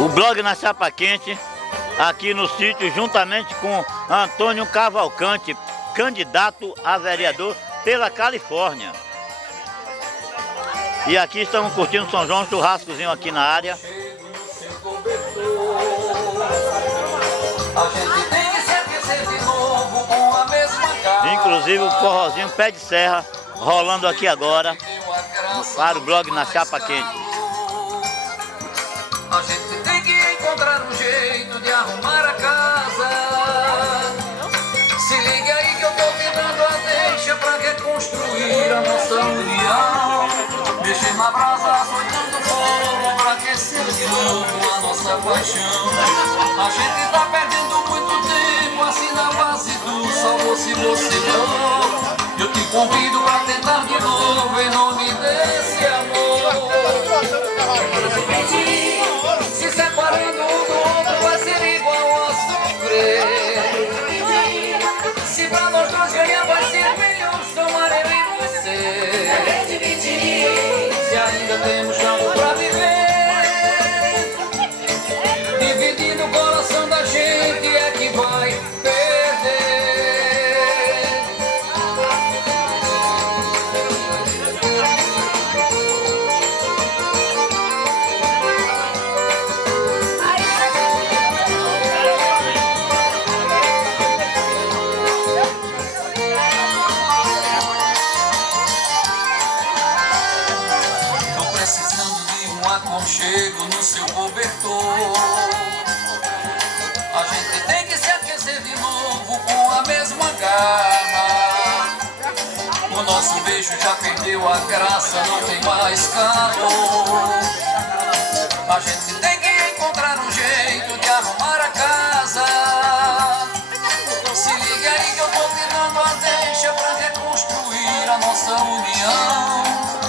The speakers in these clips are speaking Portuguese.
O blog na Chapa Quente, aqui no sítio, juntamente com Antônio Cavalcante, candidato a vereador pela Califórnia. E aqui estamos curtindo São João, churrascozinho aqui na área. Inclusive o forrozinho pé de serra rolando aqui agora para o blog na Chapa Quente. A gente tem que encontrar um jeito de arrumar a casa. Se liga aí que eu tô te dando a deixa pra reconstruir a nossa união. Mexer na brasa, soltando fogo pra aquecer de novo a nossa paixão. A gente tá perdendo muito tempo assim na base do só se você for. Eu te convido pra tentar de novo em nome desse amor. Se separando um do outro vai ser igual a sofrer. Se pra nós dois ganhar vai ser melhor somar eu e você. Se ainda temos tempo pra viver, dividindo o coração da gente é que vai perder. Aconchego no seu cobertor. A gente tem que se aquecer de novo com a mesma garra. O nosso beijo já perdeu a graça, não tem mais calor. A gente tem que encontrar um jeito de arrumar a casa. Se liga aí que eu tô te dando a deixa pra reconstruir a nossa união.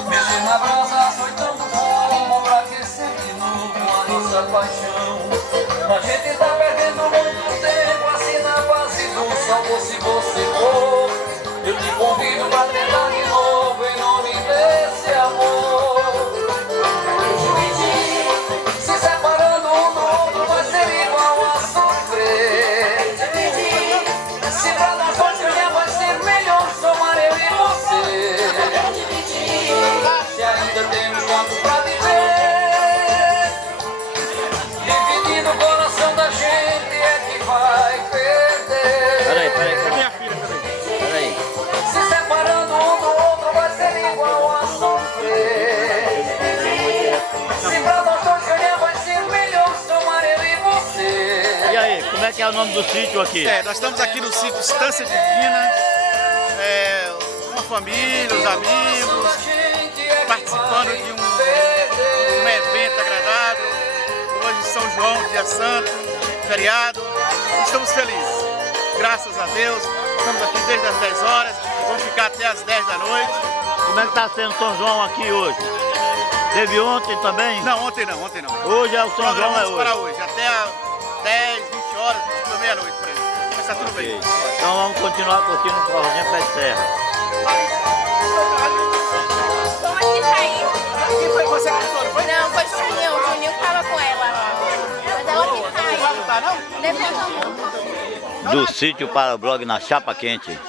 Mexer na brasa, açoitando fogo pra aquecer de novo a nossa paixão. A gente tá perdendo muito tempo assim na base do só se você for. Eu te convido pra tentar de novo em nome desse amor. Se separando um do outro vai ser igual a sofrer. Se pra nós dois ganhar vai ser melhor somar eu e você. Se ainda temos tempo pra viver, dividindo o coração da gente é que vai perder. Peraí. Cadê a filha? Peraí. Se separando um do outro vai ser igual a sofrer. Se pra nós dois ganhar vai ser melhor somar eu e você. E aí, como é que é o nome do sítio aqui? Nós estamos aqui no sítio Estância Divina, uma família, os amigos, participando de um evento agradável. Hoje São João, dia santo, feriado. Estamos felizes, graças a Deus. Estamos aqui desde as 10 horas, vamos ficar até as 10 da noite. Como é que está sendo São João aqui hoje? Teve ontem também? Não, ontem não. Hoje é o São João, é hoje. Para hoje, até às 10, 20 horas, meia-noite por aí. Mas tá tudo bem. Então vamos continuar curtindo o forrozinho pé de serra. Pode sair. Quem foi você que cantou, não foi? Não, foi o Juninho que tava com ela. Mas ela que Não vai lutar, não? caiu. Do sítio para o blog na Chapa Quente.